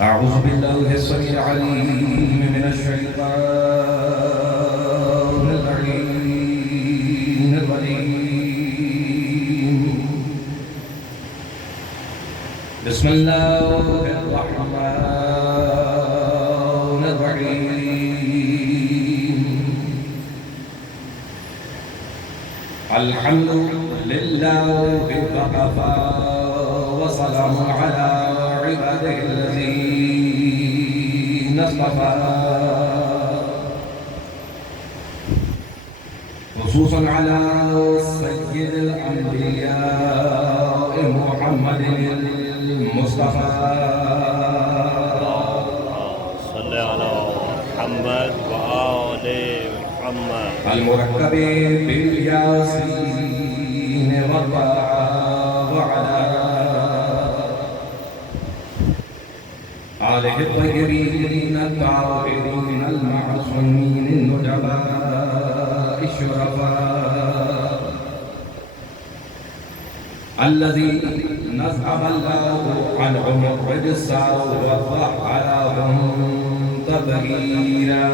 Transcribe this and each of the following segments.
أعوذ بالله السميع العليم من الشيطان اللعين الرجيم. بسم الله الرحمن الرحيم. الحمد لله وكفى وسلام على عباده الذين اصطفى، خصوصا على سيد الأنبياء محمد المصطفى. صل على محمد وآل محمد المركب بالياسين والطاعة، وعلى آله الطيبين الطاهرين المعصومين النجباء الشرفاء الذين نزع الله عنهم الرجس وطهرهم تطهيرا.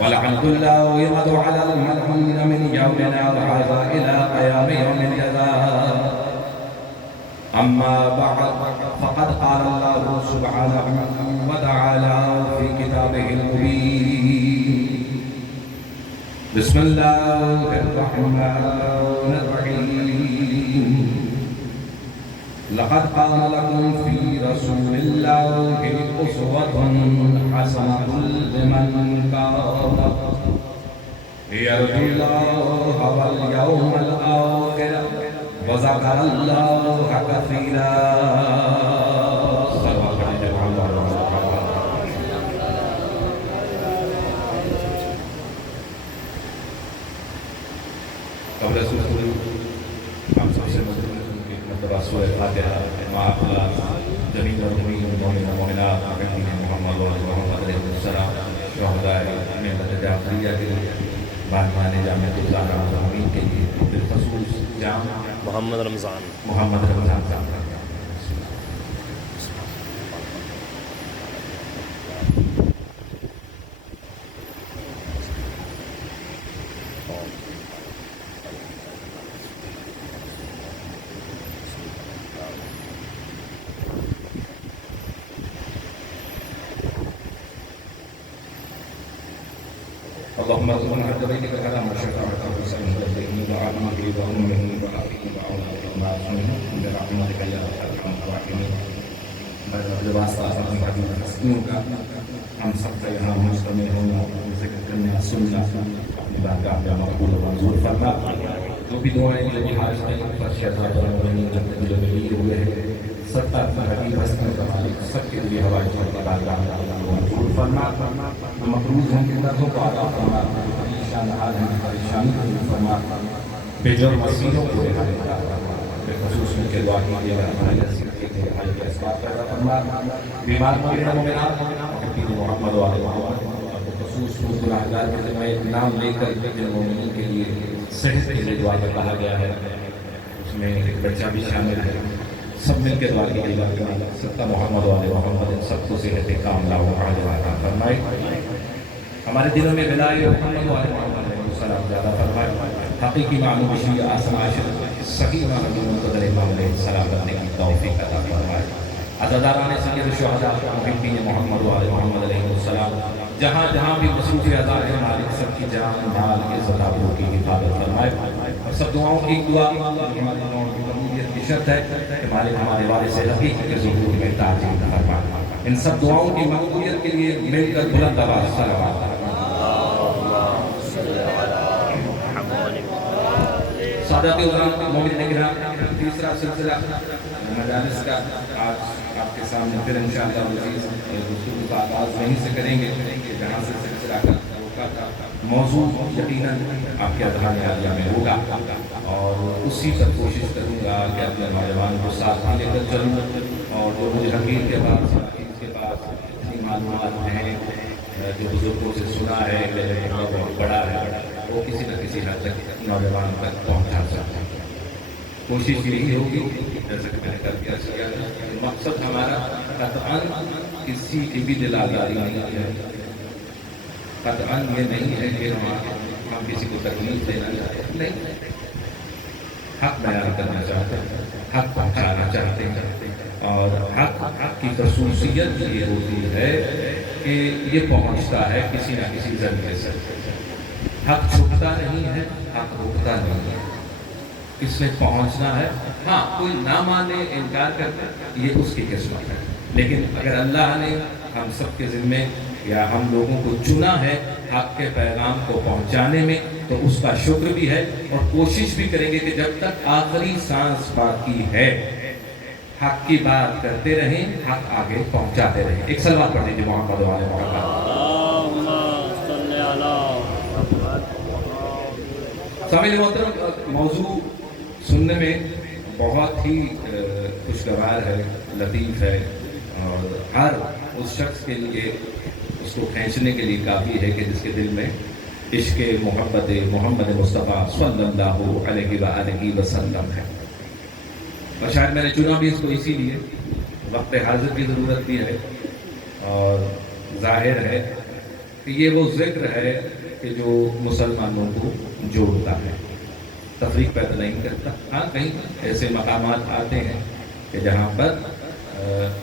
والحمد لله يقض على الملعون من يومنا وهذا إلى قيام يوم الجزاء. أما بعد، فقد قال الله سبحانه وتعالى في كتابه المبين: بسم الله الرحمن الرحيم. لقد كان لكم في رسول الله أسوة حسنة لمن كان يرجو الله واليوم الآخر وذكر الله كثيرا. محمد رمضان اللهم اغفر لنا بيتك الكلام وشفاعة وسلم عليه وعلمه وأمه وأخيه وأولاده وأمه برحمتك يا أرحم الراحمين. ہم سب کا یہاں مجتمع ہونا، ذکر کرنا، سننا بارگاہ میں مقبول و منظور فرما. جو بھی دعائیں جو حاج ہیں فرشتہ بنی جو ولی ہوئے ہیں، ستر حبیب حسن کا مالک سب کے لیے ہوائی جہاں کی بارگاہ میں منظور فرما. جو مقروض ہیں کہ دردوں کو عطا فرما، پریشان حال ہیں پریشانی کو دور فرما، بے جرم اسیروں کو رہائی عطا فرما. خصوص ان کے دعا کیجیے گا ہمارے اسیر کے رہائی کے اسباب پیدا فرما. بیمار مومنات محمد و آل محمد خصوص گناہگار کے ذمہ نام لے کر مومنین کے لیے صحت کے لیے دعا کا کہا گیا ہے. اس میں ایک بچہ بھی شامل ہے. سب مل کے دعا کی گئی سب محمد و آل محمد سب کو صحت کاملہ و عاجلہ عطا فرمائے. ہمارے دلوں میں ولائے محمد و آل محمد علیہ السلام زیادہ فرمائے. حقیقی معنی بشی آسمائش صحیح معنی منتظر امام علیہ السلام کرنے کی توفیق عطا فرمائے. عزاداران سید الشہداء محبین محمد و آل محمد علیہ السلام جہاں جہاں بھی مصروف اعضاء ہیں، مالک سب کی جان مال عزت آبرو کی حفاظت فرمائے. اور سب دعاؤں کی دعا ہماری دعاؤں کی قبولیت کی شرط ہے کہ مالک ہمارے والد سے حقیقت کے ظہور میں تاجیل فرمائے. ان سب دعاؤں کی مقبولیت کے لیے مل کر بلند آواز صلوات. سادات عزام مومن نگران، تیسرا سلسلہ مجالس کا آج آپ کے سامنے پھر انشاءاللہ العزیز رسول کا آغاز وہیں سے کریں گے جہاں سے سلسلہ کا روکا تھا. موضوع یقیناً آپ کے اذہان عالیہ میں ہوگا اور اسی پر کوشش کروں گا کہ اپنے نوجوان کو ساتھ لے کر چلوں اور جو مجھے حقیق کے پاس اتنی معلومات ہیں جو بزرگوں سے سنا ہے بہت بڑا ہے وہ کسی نہ کسی حد تک نوجوان تک پہنچا سکتے ہیں. کوشش یہی ہوگی جیسا کہ میں نے کر کے عرض کیا تھا کہ مقصد ہمارا قطعاً کسی کی بھی دل آزاری نہیں ہے، قطعاً یہ نہیں ہے کہ ہم کسی کو تکلیف دینا چاہتے ہیں، نہیں، حق بیان کرنا چاہتے ہیں، حق پہنچانا چاہتے ہیں، اور حق کی خصوصیت یہ ہوتی ہے کہ یہ پہنچتا ہے کسی نہ کسی ذریعے سے، حق چھپتا نہیں ہے، حق رکتا نہیں ہے، اس میں پہنچنا ہے۔ ہاں کوئی نہ مانے، انکار کرتے، یہ اس کی قسمت ہے، لیکن اگر اللہ نے ہم سب کے ذمے یا ہم لوگوں کو چنا ہے حق کے پیغام کو پہنچانے میں، تو اس کا شکر بھی ہے، اور کوشش بھی کریں گے کہ جب تک آخری سانس باقی ہے حق کی بات کرتے رہیں، حق آگے پہنچاتے رہیں۔ ایک صلوات پڑھ دیجیے محمد و آل محمد۔ سامعین محترم، موضوع سننے میں بہت ہی خوشگوار ہے، لطیف ہے، اور ہر اس شخص کے لیے اس کو کھینچنے کے لیے کافی ہے کہ جس کے دل میں عشق محبت محمد مصطفیٰ صلی اللہ علیہ وآلہ وسلم ہے، اور شاید میں نے چنا بھی اس کو اسی لیے، وقت حاضر کی ضرورت بھی ہے، اور ظاہر ہے کہ یہ وہ ذکر ہے کہ جو مسلمانوں کو جوڑتا ہے، تفریق پیدا نہیں کرتا۔ ہاں کہیں ایسے مقامات آتے ہیں کہ جہاں پر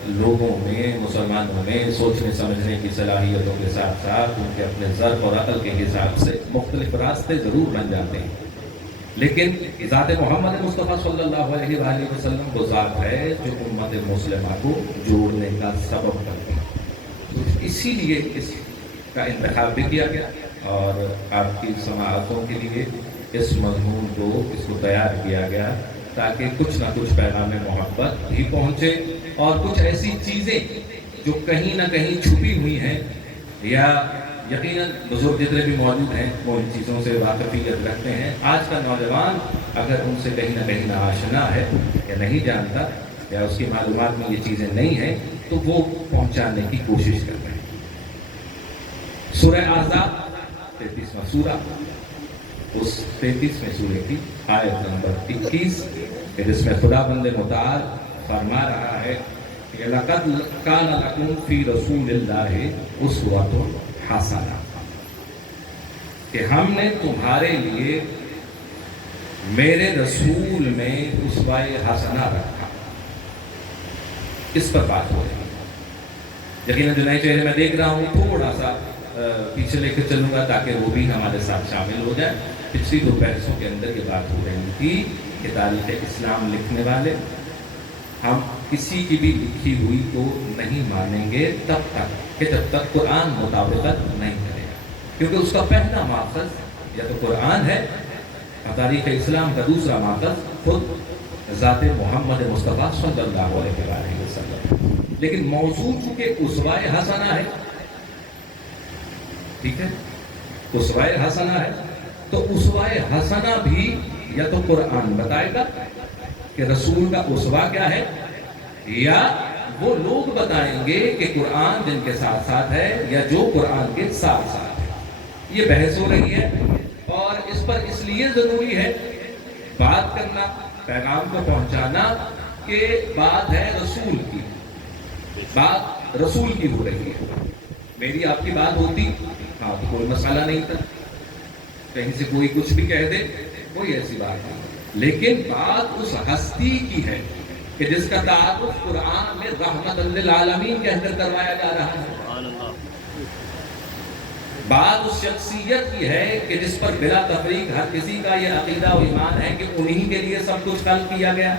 لوگوں میں، مسلمانوں میں سوچنے سمجھنے کی صلاحیتوں کے ساتھ ساتھ ان کے اپنے ذرف اور عقل کے حساب سے مختلف راستے ضرور بن جاتے ہیں، لیکن ذات محمد مصطفیٰ صلی اللہ علیہ وآلہ وسلم وہ ذات ہے جو امت مسلمہ کو جوڑنے کا سبب بنتی ہے، اسی لیے اس کا انتخاب بھی کیا گیا، اور آپ کی سماعتوں کے لیے اس مضمون کو، اس کو تیار کیا گیا تاکہ کچھ نہ کچھ پیغام محبت بھی پہنچے، اور کچھ ایسی چیزیں جو کہیں نہ کہیں چھپی ہوئی ہیں، یا یقیناً بزرگ جتنے بھی موجود ہیں وہ ان چیزوں سے واقفیت رکھتے ہیں، آج کا نوجوان اگر ان سے کہیں نہ کہیں ناآشنا ہے یا نہیں جانتا یا اس کی معلومات میں یہ چیزیں نہیں ہیں، تو وہ پہنچانے کی کوشش کرتے ہیں۔ سورہ احزاب 33واں سورہ، اس 33ویں سورے کی آیت نمبر 21، جس میں خدا بند متعال فرما رہا ہے کہ لَقَدْ كَانَ لَكُمْ فِي رَسُولِ اللَّهِ أُسْوَةٌ حَسَنَةٌ، کہ ہم نے تمہارے لیے میرے رسول میں اسوہ حسنہ رکھا۔ اس پر بات ہو رہی ہے، یقیناً جو نئے چہرے میں دیکھ رہا ہوں تھوڑا سا پیچھے لے کر چلوں گا تاکہ وہ بھی ہمارے ساتھ شامل ہو جائے۔ پچھلی دو بحثوں کے اندر یہ بات ہو رہی تھی کہ تاریخ اسلام لکھنے والے ہم کسی کی بھی لکھی ہوئی کو نہیں مانیں گے تب تک کہ جب تک قرآن مطابقت نہیں کرے گا، کیونکہ اس کا پہلا ماخذ یا تو قرآن ہے، اور تاریخ اسلام کا دوسرا ماخذ خود ذات محمد مصطفیٰ صلی اللہ علیہ وسلم۔ لیکن موضوع چونکہ اسوہ حسنہ ہے، ٹھیک ہے، اسوہ حسنہ ہے، تو اسوہ حسنہ بھی یا تو قرآن بتائے گا کہ رسول کا اسوہ کیا ہے، یا وہ لوگ بتائیں گے کہ قرآن جن کے ساتھ ساتھ ہے یا جو قرآن کے ساتھ ساتھ ہے۔ یہ بحث ہو رہی ہے، اور اس پر اس لیے ضروری ہے بات کرنا، پیغام کو پہنچانا، کہ بات ہے رسول کی، بات رسول کی ہو رہی ہے۔ میری آپ کی بات ہوتی ہاں تو کوئی مسئلہ نہیں تھا، کہیں سے کوئی کچھ بھی کہہ دے، کوئی ایسی بات نہیں، لیکن بات اس ہستی کی ہے کہ جس کا تعارف قرآن میں رحمت للعالمین کے اندر کروایا جا رہا ہے، بات اس شخصیت کی ہے کہ جس پر بلا تفریق ہر کسی کا یہ عقیدہ و ایمان ہے کہ انہی کے لیے سب کچھ خلق کیا گیا۔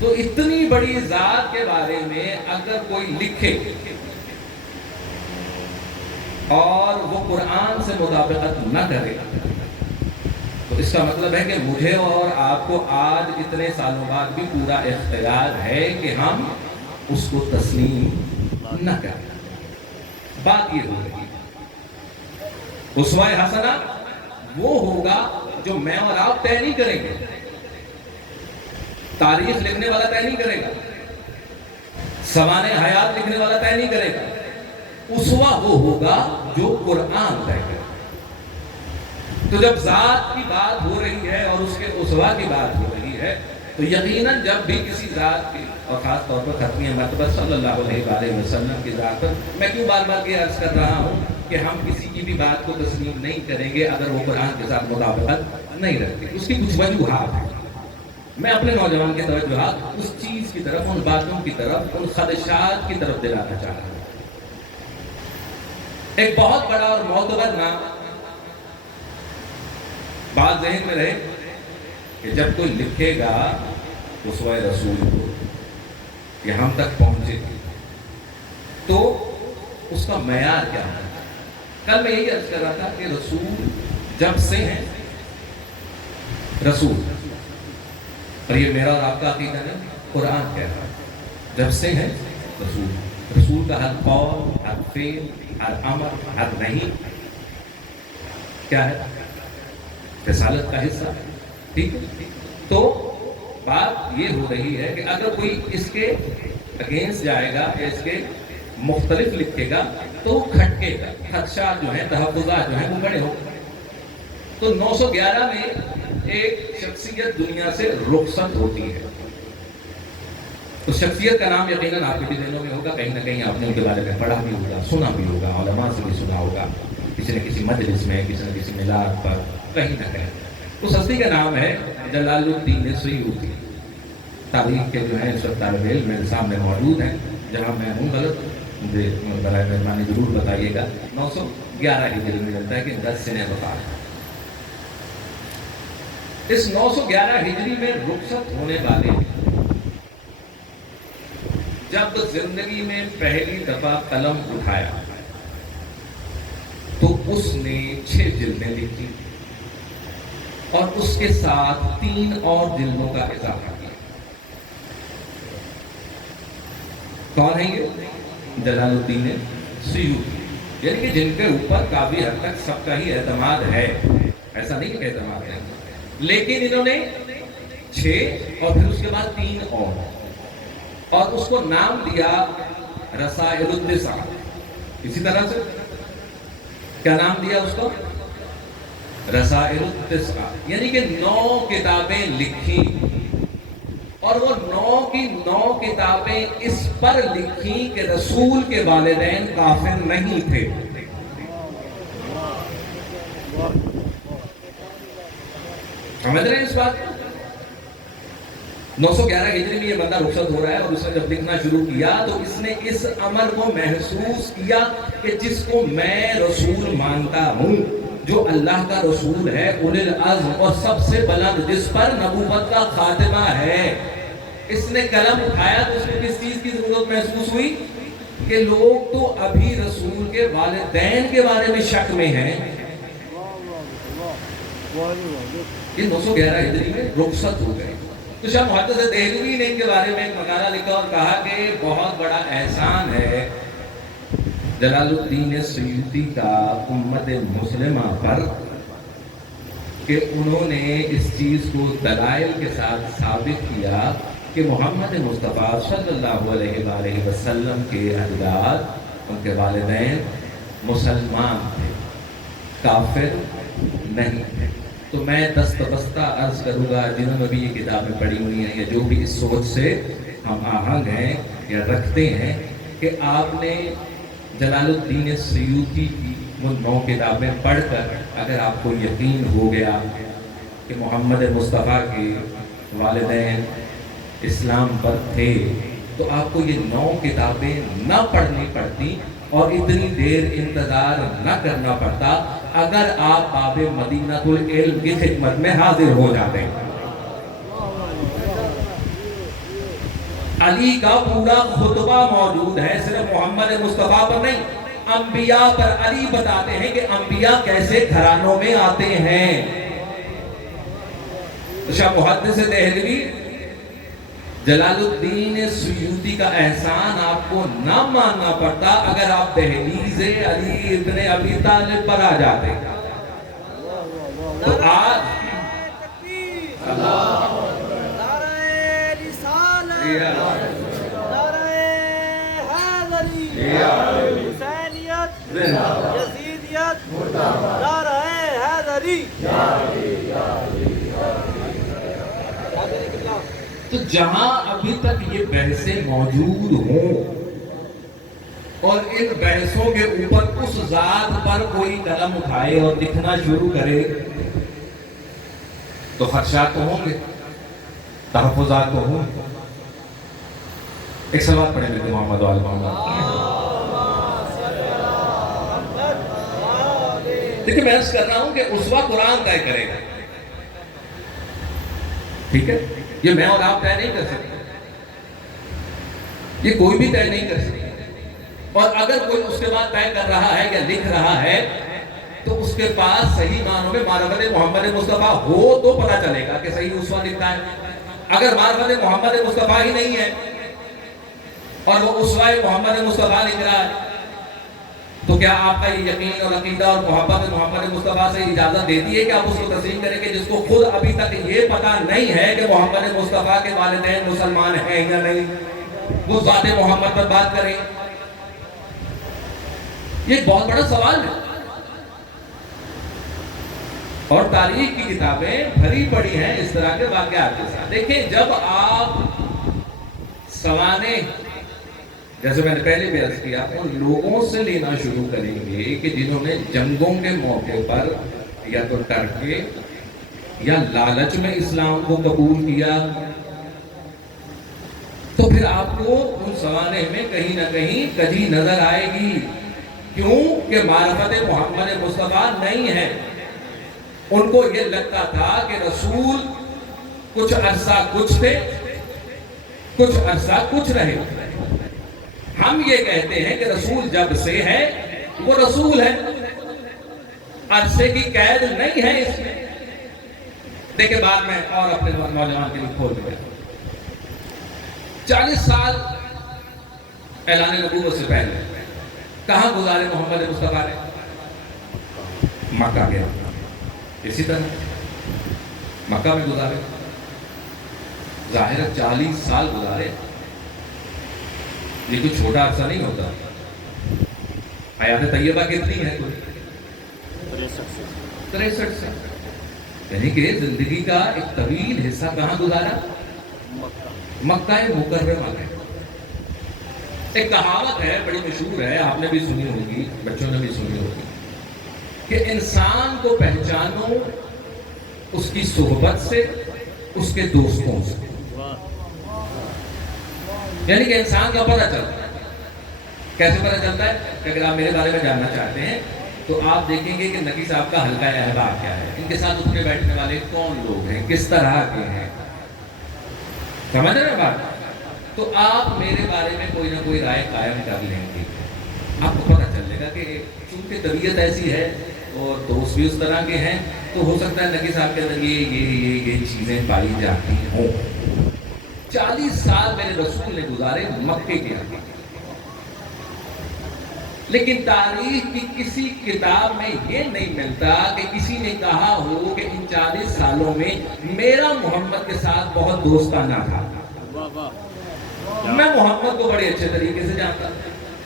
تو اتنی بڑی ذات کے بارے میں اگر کوئی لکھے اور وہ قرآن سے مطابقت نہ کرے، تو اس کا مطلب ہے کہ مجھے اور آپ کو آج اتنے سالوں بعد بھی پورا اختیار ہے کہ ہم اس کو تسلیم نہ کریں۔ بات یہ ہو رہی ہے، اسوہ حسنہ وہ ہوگا جو میں اور آپ طے نہیں کریں گے، تاریخ لکھنے والا طے نہیں کرے گا، سوانح حیات لکھنے والا طے نہیں کرے گا، اسوہ وہ ہوگا جو قرآن طے کرے۔ تو جب ذات کی بات ہو رہی ہے اور اس کے اسوا کی بات ہو رہی ہے تو یقیناً جب بھی کسی ذات کی اور خاص طور پر ختمی مرتبہ صلی اللہ علیہ وآلہ وسلم کی ذات پر میں کیوں بار بار یہ عرض کر رہا ہوں کہ ہم کسی کی بھی بات کو تسلیم نہیں کریں گے اگر وہ قرآن کے ساتھ مطابقت نہیں رکھتے. اس کی کچھ وجوہات ہیں. میں اپنے نوجوان کے توجہات اس چیز کی طرف، ان باتوں کی طرف، ان خدشات کی طرف دلانا چاہ رہا ہوں. ایک بہت بڑا اور معتبر نام بات ذہن میں رہے کہ جب کوئی لکھے گا اسوہ رسول کو کہ ہم تک پہنچے تو اس کا معیار کیا ہے. کل میں یہی عرض کر رہا تھا کہ رسول جب سے ہیں رسول، اور یہ میرا اور آپ کا عقیدہ نہیں، قرآن کہہ رہا ہے جب سے ہیں رسول. رسول کا ہر قول، ہر فعل، ہر امر، ہر نہیں کیا ہے؟ رسالت کا حصہ ہے. ٹھیک ہے. تو بات یہ ہو رہی ہے کہ اگر کوئی اس کے اگینسٹ جائے گا یا اس کے مختلف لکھے گا تو وہ کھٹکے گا. خدشات جو ہیں، تحفظات جو ہیں وہ بڑے ہوں. تو 911 میں ایک شخصیت دنیا سے رخصت ہوتی ہے. اس شخصیت کا نام یقیناً آپ کے بھی ذہنوں میں ہوگا، کہیں نہ کہیں آپ نے ان کے بارے میں پڑھا بھی ہوگا، سنا بھی ہوگا، علماء سے بھی سنا ہوگا، کسی نہ کسی مجلس میں، کسی نہ کسی میلاد پر، کہیں نہ کہیں. اس ہستی کا نام ہے جلال الدین سیوطی. تاریخ کے جو ہیں اس وقت طالب علم میرے سامنے موجود ہیں. جہاں میں ہوں غلط مجھے برائے مہربانی ضرور بتائیے گا. 911 ہجری میں ملتا ہے کہ 10 سنیں وفات ہے. اس 911 ہجری میں رخصت ہونے والے جب زندگی میں پہلی دفعہ قلم اٹھایا تو اس نے 6 جلدیں لکھی اور اس کے ساتھ 3 اور جلدوں کا اضافہ کیا. کون ہیں یہ؟ جلال الدین سیوطی. یعنی کہ جن کے اوپر کافی حد تک سب کا ہی اعتماد ہے، ایسا نہیں کہ اعتماد ہے، لیکن انہوں نے 6 اور پھر اس کے بعد 3 اور اس کو نام دیا رسائل التسع. اسی طرح سے کیا نام دیا اس کو؟ رسائل التسع. یعنی کہ 9 کتابیں لکھی اور وہ 9 کی 9 کتابیں اس پر لکھی کہ رسول کے والدین کافر نہیں تھے. سمجھ رہے ہیں اس بات کو؟ 911 ہجری میں یہ بندہ رخصت ہو رہا ہے اور اس نے جب لکھنا شروع کیا تو اس نے اس امر کو محسوس کیا کہ جس کو میں رسول مانتا ہوں، جو اللہ کا رسول ہے، اولی العزم اور سب سے بلند، جس پر نبوت کا خاتمہ ہے، اس نے قلم اٹھایا تو اس کو کس چیز کی ضرورت محسوس ہوئی کہ لوگ تو ابھی رسول کے والدین کے بارے میں شک میں ہیں. یہ 911 ہجری میں رخصت ہو گئی. تو شاہ محدث دہلوی نے ان کے بارے میں ایک مقالہ لکھا اور کہا کہ بہت بڑا احسان ہے جلال الدین سیوطی کا امت مسلمہ پر کہ انہوں نے اس چیز کو دلائل کے ساتھ ثابت کیا کہ محمد مصطفیٰ صلی اللہ علیہ وآلہ وسلم کے اجداد، ان کے والدین مسلمان تھے، کافر نہیں تھے. تو میں دست بستہ عرض کروں گا جنہوں نے بھی یہ کتابیں پڑھی ہوئی ہیں یا جو بھی اس سوچ سے ہم آہنگ ہیں یا رکھتے ہیں کہ آپ نے جلال الدین سیوطی کی وہ 9 کتابیں پڑھ کر اگر آپ کو یقین ہو گیا کہ محمد مصطفیٰ کے والدین اسلام پر تھے تو آپ کو یہ 9 کتابیں نہ پڑھنی پڑتی اور اتنی دیر انتظار نہ کرنا پڑتا اگر آپ باب مدینہ العلم کی خدمت میں حاضر ہو جاتے ہیں. علی کا پورا خطبہ موجود ہے، صرف محمد مصطفیٰ پر نہیں، انبیاء پر. علی بتاتے ہیں کہ انبیاء کیسے گھرانوں میں آتے ہیں. شاہ محدث دہلوی جلال الدین سیوطی کا احسان آپ کو نہ ماننا پڑتا اگر آپ دہلیز علی ابن ابی طالب پر آ جاتے. تو آج تو جہاں ابھی تک یہ بحثیں موجود ہوں اور ان بحثوں کے اوپر اس ذات پر کوئی قلم اٹھائے اور لکھنا شروع کرے تو خدشات تو ہوں گے، تحفظات تو ہوں گے۔ ایک سوال پڑھیں گے محمد وآل محمد۔ دیکھیں میں عرض کر رہا ہوں کہ اسوہ قرآن طے کرے گا، ٹھیک ہے؟ یہ میں اور آپ طے نہیں کر سکتے، یہ کوئی بھی طے نہیں کر سکتے، اور اگر کوئی اس کے بعد طے کر رہا ہے یا لکھ رہا ہے تو اس کے پاس صحیح معنوں میں معرفت محمد مصطفیٰ ہو تو پتہ چلے گا کہ صحیح اسوہ لکھتا ہے۔ اگر معرفت محمد مصطفیٰ ہی نہیں ہے اور وہ اسوہ محمد مصطفیٰ لکھ رہا ہے تو کیا آپ کا یہ یقین اور عقیدہ اور محبت محمد مصطفیٰ سے اجازت دیتی ہے کہ آپ اس کو تسلیم کریں کہ جس کو خود ابھی تک یہ پتہ نہیں ہے کہ محمد مصطفیٰ کے والدین مسلمان ہیں یا نہیں، وہ ذات محمد پر بات کریں؟ یہ ایک بہت بڑا سوال ہے، اور تاریخ کی کتابیں بھری پڑی ہیں اس طرح کے واقعات کے ساتھ۔ دیکھیں جب آپ سوانح، جیسے میں نے پہلے بھی عرض کیا، ان لوگوں سے لینا شروع کریں گے کہ جنہوں نے جنگوں کے موقع پر یا تو ڈر کے یا لالچ میں اسلام کو قبول کیا، تو پھر آپ کو ان سوانح میں کہیں نہ کہیں کجی نظر آئے گی۔ کیوں کہ معرفت محمد مصطفیٰ نہیں ہے۔ ان کو یہ لگتا تھا کہ رسول کچھ عرصہ کچھ تھے، کچھ عرصہ کچھ رہے۔ ہم یہ کہتے ہیں کہ رسول جب سے ہے وہ رسول ہے، عرصے کی قید نہیں ہے اس میں۔ دیکھیں بعد میں اور اپنے نوجوان کے لیے کھول دیا، 40 سال اعلان نبوت سے پہلے کہاں گزارے محمد مصطفیٰ نے؟ مکہ گیا، اسی طرح مکہ میں گزارے، ظاہر 40 سال گزارے، یہ کوئی چھوٹا عرصہ نہیں ہوتا۔ حیات طیبہ کتنی ہے؟ 63 سال، یعنی کہ زندگی کا ایک طویل حصہ کہاں گزارا؟ مکہ مکرمہ میں۔ ایک کہاوت ہے بڑی مشہور ہے، آپ نے بھی سنی ہوگی، بچوں نے بھی سنی ہوگی، کہ انسان کو پہچانو اس کی صحبت سے، اس کے دوستوں سے۔ یعنی کہ انسان کا پتہ چلتا ہے، کیسے پتہ چلتا ہے؟ کہ اگر آپ میرے بارے میں جاننا چاہتے ہیں تو آپ دیکھیں گے کہ نقی صاحب کا حلقہ احباب کیا ہے، ان کے ساتھ اٹھنے بیٹھنے والے کون لوگ ہیں، کس طرح کے ہیں، سمجھ رہے ہیں بات؟ تو آپ میرے بارے میں کوئی نہ کوئی رائے قائم کر لیں گے، آپ کو پتہ چلے گا کہ چونکہ طبیعت ایسی ہے اور دوست بھی اس طرح کے ہیں، تو ہو سکتا ہے نقی صاحب کے اندر یہ چیزیں پائی جاتی ہوں۔ 40 سال میرے رسول نے گزارے مکے کے اندر، لیکن تاریخ کی کسی کتاب میں یہ نہیں ملتا کہ کسی نے کہا ہو کہ ان 40 سالوں میں میرا محمد کے ساتھ بہت دوستانہ تھا۔ میں محمد کو بڑے اچھے طریقے سے جانتا،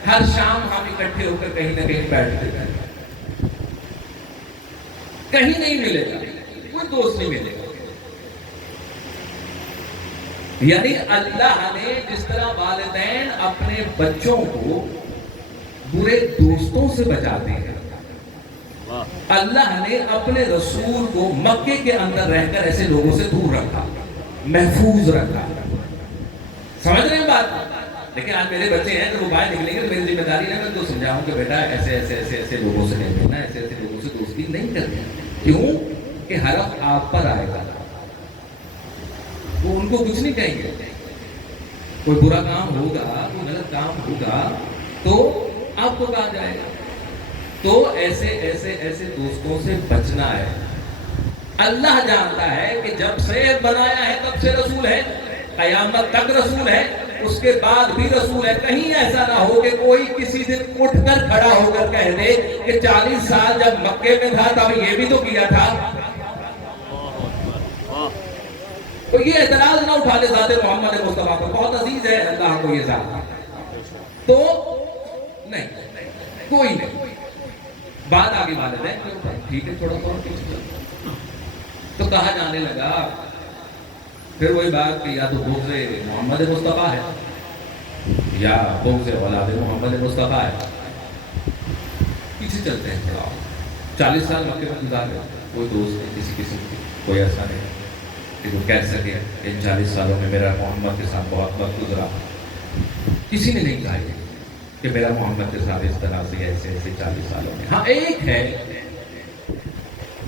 ہر شام ہم اکٹھے ہو کر کہیں نہ کہیں بیٹھتے تھے، کہیں نہیں ملے گا، کوئی دوست نہیں ملے گا۔ یعنی اللہ نے جس طرح والدین اپنے بچوں کو برے دوستوں سے بچاتے ہیں، اللہ نے اپنے رسول کو مکے کے اندر رہ کر ایسے لوگوں سے دور رکھا، محفوظ رکھا۔ سمجھ رہے ہیں بات؟ لیکن آج میرے بچے ہیں تو وہ باہر نکلیں گے تو میری ذمہ داری ہے میں ان کو سمجھاؤں کہ بیٹا ایسے ایسے ایسے ایسے لوگوں سے نہیں ملنا، ایسے ایسے لوگوں سے دوستی نہیں کرنی۔ کیوں کہ حرف آپ پر آئے گا، وہ ان کو کچھ نہیں کہیں گے۔ کوئی برا کام ہوگا، کوئی غلط کام ہوگا تو آپ کو کہا جائے گا۔ تو ایسے ایسے ایسے دوستوں سے بچنا ہے۔ اللہ جانتا ہے کہ جب سے بنایا ہے تب سے رسول ہے، قیامت تک رسول ہے، اس کے بعد بھی رسول ہے۔ کہیں ایسا نہ ہو کہ کوئی کسی دن اٹھ کر کھڑا ہو کر کہہ دے کہ 40 سال جب مکے میں تھا تب یہ بھی تو کیا تھا۔ تو یہ اعتراض نہ اٹھا لے ذات محمد مصطفیٰ کو، بہت عزیز ہے اللہ کو یہ ذات، تو نہیں کوئی نہیں۔ بات آگے والدین کے اوپر، ٹھیک ہے، تھوڑا تو کہا جانے لگا پھر وہی بات کہ یا تو بغض محمد مصطفیٰ ہے یا بغض اولاد محمد مصطفیٰ ہے. پیچھے چلتے ہیں تھوڑا. 40 سال مکے میں گزارے, کوئی دوست نہیں کسی قسم کی, کوئی ایسا نہیں کہ وہ کہہ سکے ان 40 سالوں میں میرا محمد کے ساتھ بہت وقت گزرا. کسی نے نہیں کہا کہ میرا محمد کے ساتھ اس طرح سے ایسے 40 سالوں میں. ہاں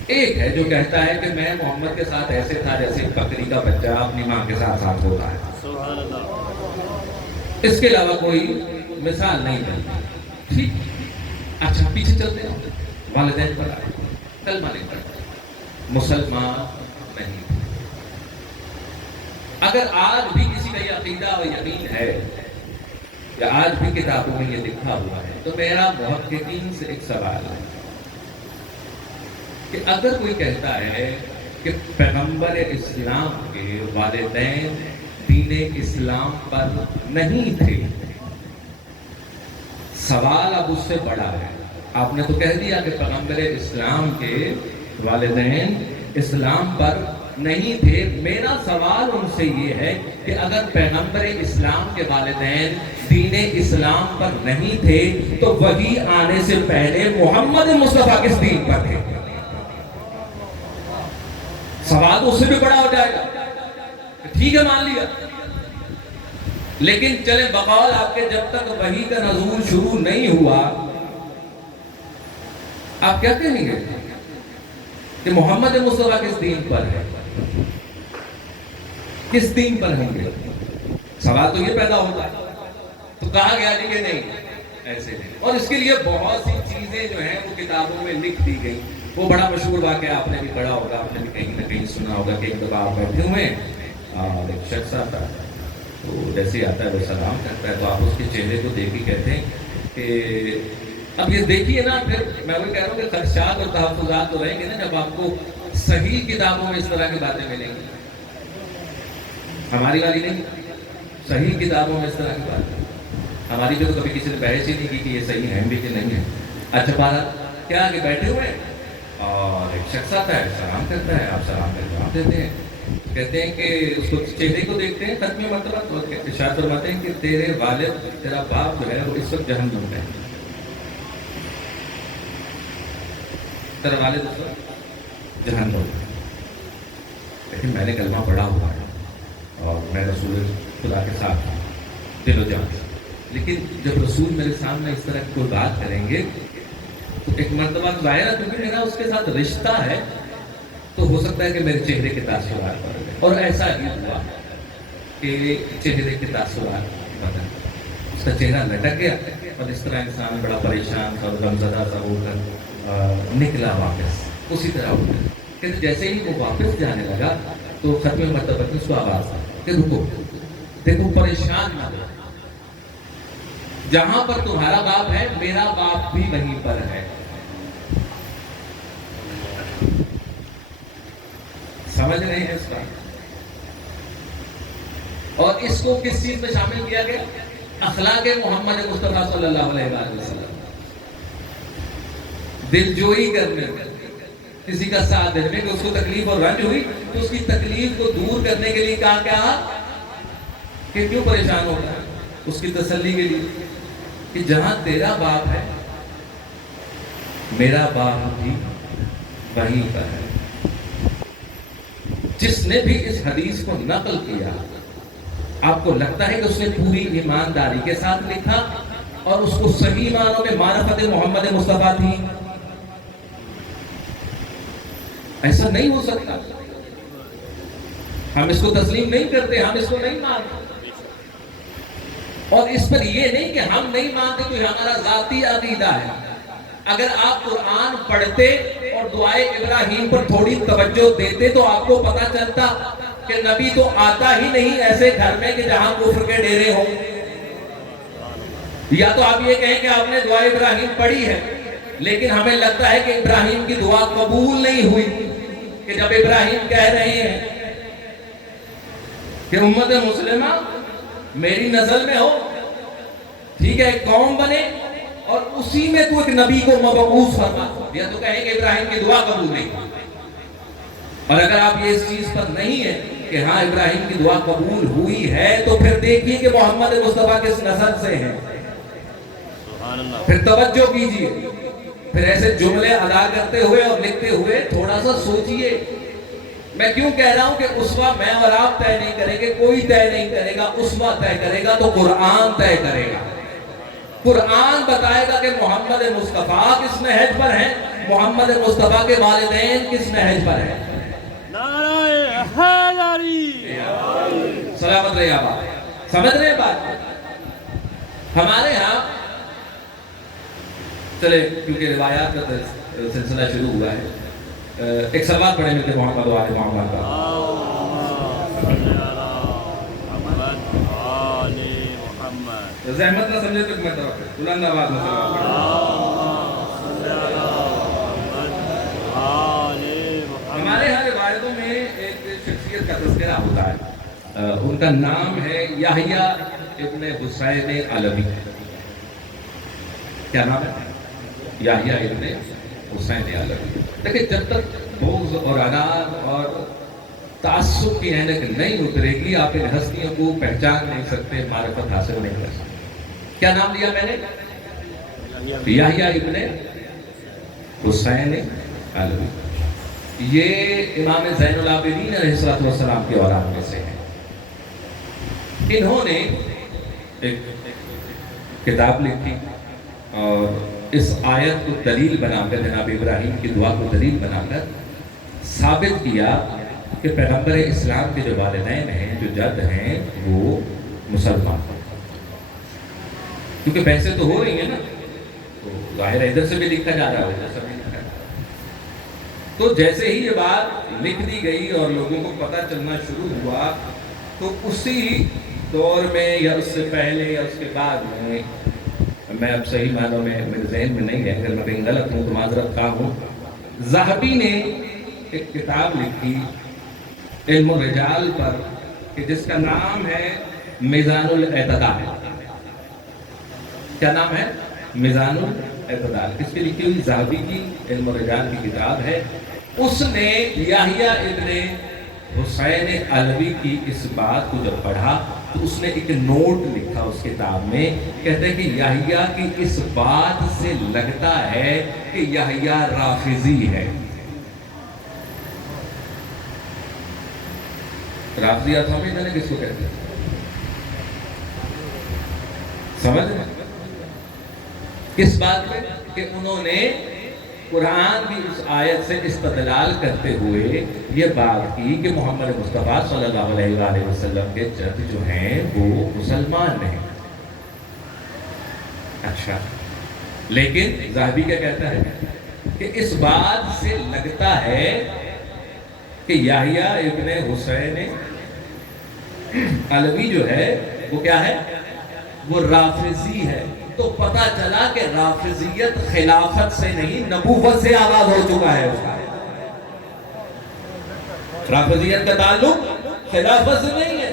ایک ہے جو کہتا ہے کہ میں محمد کے ساتھ ایسے تھا جیسے بکری کا بچہ اپنی ماں کے ساتھ ہوتا ہے. سبحان اللہ. اس کے علاوہ کوئی مثال نہیں ملتی. ٹھیک, اچھا پیچھے چلتے ہیں. والدین پر آئے, کلمہ نہیں پڑھتے, مسلمان نہیں. اگر آج بھی کسی کا یہ عقیدہ و یقین ہے یا آج بھی کتابوں میں یہ لکھا ہوا ہے, تو میرا محققین سے ایک سوال ہے کہ اگر کوئی کہتا ہے کہ پیغمبر اسلام کے والدین دین اسلام پر نہیں تھے, سوال اب اس سے بڑا ہے. آپ نے تو کہہ دیا کہ پیغمبر اسلام کے والدین اسلام پر نہیں تھے. میرا سوال ان سے یہ ہے کہ اگر پیغمبر اسلام کے والدین دین اسلام پر نہیں تھے تو وحی آنے سے پہلے محمد مصطفیٰ کس دین پر تھے؟ سوال اس سے بھی بڑا ہو جائے گا. ٹھیک ہے, مان لیا, لیکن چلیں بقول آپ کے جب تک وحی کا نزول شروع نہیں ہوا آپ کیا کہیں گے کہ محمد مصطفیٰ کس دین پر ہے, کس دین پر ہوں گے؟ سوال تو یہ پیدا ہوتا ہے. تو کہا گیا جی کہ نہیں, ایسے نہیں. اور اس کے لیے بہت سی چیزیں جو ہیں وہ کتابوں میں لکھ دی گئی. وہ بڑا مشہور واقعہ آپ نے بھی پڑھا ہوگا, آپ نے بھی کہیں نہ کہیں سنا ہوگا کہ ایک دفعہ آپ بیٹھے ہوئے ہیں, ایک شخص آتا ہے, تو جیسے ہی آتا ہے وہ سلام کرتا ہے, تو آپ اس کے چہرے کو دیکھ کے کہتے ہیں کہ اب یہ دیکھیے نا, پھر میں وہ کہہ رہا ہوں کہ خدشات اور تحفظات تو رہیں گے نا جب آپ کو صحیح کتابوں میں اس طرح کی باتیں ملیں گی. ہماری والی نہیں, صحیح کتابوں میں اس طرح کی باتیں. ہماری پہ تو کبھی کسی نے بحث ہی نہیں کی کہ یہ صحیح ہے بھی کہ نہیں ہے. اچھا بات کیا آگے بیٹھے ہوئے ہیں اور ایک شخص آتا ہے, سلام کرتا ہے, آپ سلام کا جواب دیتے ہیں, کہتے ہیں کہ اس کو چہرے کو دیکھتے ہیں, ختم مرتبہ تو ارشاد فرماتے ہیں کہ تیرے والد, تیرا باپ جو ہے وہ اس وقت جہنم میں ہے. تیرا والد اس وقت جہنم میں, لیکن میں نے کلمہ پڑھا ہوا ہے اور میں رسول خدا کے ساتھ ہوں دل و جان سے. لیکن جب رسول میرے سامنے اس طرح کی کوئی بات کریں گے تو ایک مرتبہ ظاہر ہے کیونکہ میرا اس کے ساتھ رشتہ ہے, تو ہو سکتا ہے کہ میرے چہرے کے تاثرات پڑ گئے. اور ایسا ہی ہوا کہ چہرے کے تاثرات بدل, اس کا چہرہ لٹک گیا اور اس طرح انسان بڑا پریشان اور غمزدہ سا ہو کر نکلا واپس. اسی طرح ہو گیا کہ جیسے ہی وہ واپس جانے لگا تو ختم مرتبہ کی اس کو آواز آئی کہ رکو, دیکھو پریشان نہ ہو, جہاں پر تمہارا باپ ہے میرا باپ بھی وہیں پر ہے. سمجھ رہے ہیں اس کا؟ اور اس کو کس چیز میں شامل کیا گیا؟ اخلاق محمد مصطفیٰ صلی اللہ علیہ وسلم. دل جوئی کرنے میں, کسی کا ساتھ دینے میں, کہ اس کو تکلیف اور رنج ہوئی تو اس کی تکلیف کو دور کرنے کے لیے کہا کیا کہ کیوں پریشان ہو رہا ہے, اس کی تسلی کے لیے کہ جہاں تیرا باپ ہے میرا باپ بھی وہیں پر ہے. جس نے بھی اس حدیث کو نقل کیا آپ کو لگتا ہے کہ اس نے پوری ایمانداری کے ساتھ لکھا اور اس کو صحیح معنوں میں معرفت محمد مصطفیٰ تھی؟ ایسا نہیں ہو سکتا. ہم اس کو تسلیم نہیں کرتے, ہم اس کو نہیں مانتے. اور اس پر یہ نہیں کہ ہم نہیں مانتے تو یہ ہمارا ذاتی عقیدہ ہے. اگر آپ قرآن پڑھتے اور دعائے ابراہیم پر تھوڑی توجہ دیتے تو آپ کو پتا چلتا کہ نبی تو آتا ہی نہیں ایسے گھر میں کہ جہاں کفر کے ڈیرے ہوں. یا تو آپ یہ کہیں کہ آپ نے دعائے ابراہیم پڑھی ہے لیکن ہمیں لگتا ہے کہ ابراہیم کی دعا قبول نہیں ہوئی, کہ جب ابراہیم کہہ رہے ہیں کہ امت مسلمہ میری نزل میں ہو, ٹھیک ہے, ایک قوم بنے اور اسی میں تو ایک نبی کو مبعوث فرما, یا تو کہیں کہ ابراہیم کی دعا قبول نہیں. اور اگر آپ یہ اس چیز پر نہیں ہیں کہ ہاں ابراہیم کی دعا قبول ہوئی ہے، تو پھر دیکھیے کہ محمد مصطفیٰ کس نسل سے ہیں، پھر توجہ کیجئے، پھر ایسے جملے ادا کرتے ہوئے اور لکھتے ہوئے تھوڑا سا سوچئے۔ میں کیوں کہہ رہا ہوں کہ اسوہ میں اور آپ طے نہیں کریں گے، کوئی طے نہیں کرے گا، اسوہ طے کرے گا تو قرآن طے کرے گا۔ قرآن بتائے گا کہ محمد مصطفیٰ کس نہج پر ہیں، محمد مصطفیٰ کے والدین کس نہج پر ہیں۔ نعرہ حیدری، سلامت رہے آپ، سمجھ رہے ہیں بات؟ ہمارے ہاں چلے کیونکہ روایات کا سلسلہ شروع ہوا ہے، ایک سلوات پڑھیں ملتے محمد و آل محمد کا۔ زحمت نہ سمجھے تو میں طرف بلند آواز میں سلوات پڑھیں۔ ہمارے ہاں روایتوں میں ایک شخصیت کا تذکرہ ہوتا ہے، ان کا نام ہے یحییٰ ابن حسین علوی۔ کیا نام ہے؟ یحییٰ ابن حسین علوی۔ لیکن جب تک بغض اور عناد اور تعصب کی اینک نہیں اترے گی، آپ ان ہستیوں کو پہچان نہیں سکتے، معرفت حاصل نہیں کر سکتے۔ کیا نام لیا میں نے؟ یحییٰ ابن حسین علوی۔ یہ امام زین العابدین علیہ السلام کی اولاد میں سے ہیں۔ انہوں نے ایک کتاب لکھی اور اس آیت کو دلیل بنا کر، جناب ابراہیم کی دعا کو دلیل بنا کر ثابت کیا کہ پیغمبر اسلام کے جو والدین ہیں، جو جد ہیں، وہ مسلمان ہیں۔ کیونکہ بحثیں تو ہو رہی ہیں نا، تو ظاہر ادھر سے بھی لکھا جا رہا ہے، ادھر سے بھی لکھا جا رہا ہے۔ تو جیسے ہی یہ بات لکھ دی گئی اور لوگوں کو پتہ چلنا شروع ہوا، تو اسی دور میں یا اس سے پہلے یا اس کے بعد میں اب صحیح معنوں میں میرے ذہن میں نہیں ہے، اگر میں کہیں غلط ہوں تو معذرت خواہ ہوں، ذہبی نے ایک کتاب لکھی علم الرجال پر کہ جس کا نام ہے میزان الاعتدال۔ کیا نام ہے؟ میزان الاعتدال۔ کس کی لکھی ہوئی؟ ذہبی کی علم الرجال کی کتاب ہے۔ اس نے یحییٰ ابن حسین علوی کی اس بات کو جب پڑھا تو اس نے ایک نوٹ لکھا اس کتاب میں، کہتے ہیں کہ یحییٰ کی اس بات سے لگتا ہے کہ یحییٰ رافضی ہے۔ رافضی آپ سمجھ جانے کس کو کہتے ہیں؟ سمجھ رہے ہیں؟ کس بات میں؟ کہ انہوں نے قرآن کی اس آیت سے استدلال کرتے ہوئے یہ بات کی کہ محمد مصطفیٰ صلی اللہ علیہ وآلہ وسلم کے جد جو ہیں وہ مسلمان ہیں۔ اچھا، لیکن ذہبی کیا کہتا ہے کہ اس بات سے لگتا ہے کہ یحییٰ ابن حسین علوی جو ہے وہ کیا ہے؟ وہ رافضی ہے۔ تو پتہ چلا کہ رافضیت خلافت سے نہیں، نبوت سے آغاز ہو چکا ہے اس کا۔ رافضیت کا تعلق خلافت سے نہیں ہے،